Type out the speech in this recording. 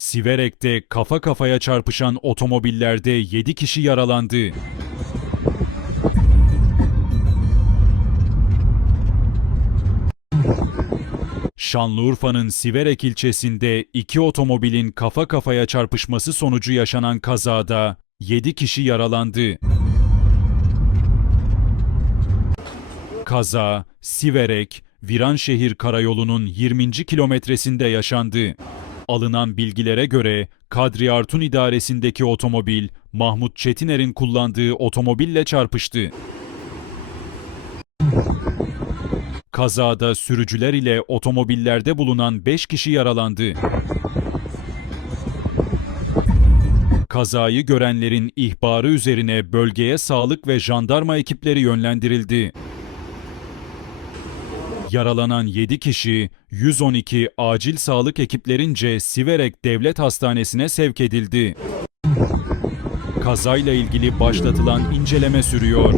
Siverek'te kafa kafaya çarpışan otomobillerde 7 kişi yaralandı. Şanlıurfa'nın Siverek ilçesinde iki otomobilin kafa kafaya çarpışması sonucu yaşanan kazada 7 kişi yaralandı. Kaza, Siverek, Viranşehir Karayolu'nun 20. kilometresinde yaşandı. Alınan bilgilere göre Kadri Artun idaresindeki otomobil Mahmut Çetiner'in kullandığı otomobille çarpıştı. Kazada sürücüler ile otomobillerde bulunan 5 kişi yaralandı. Kazayı görenlerin ihbarı üzerine bölgeye sağlık ve jandarma ekipleri yönlendirildi. Yaralanan 7 kişi 112 acil sağlık ekiplerince Siverek Devlet Hastanesi'ne sevk edildi. Kazayla ilgili başlatılan inceleme sürüyor.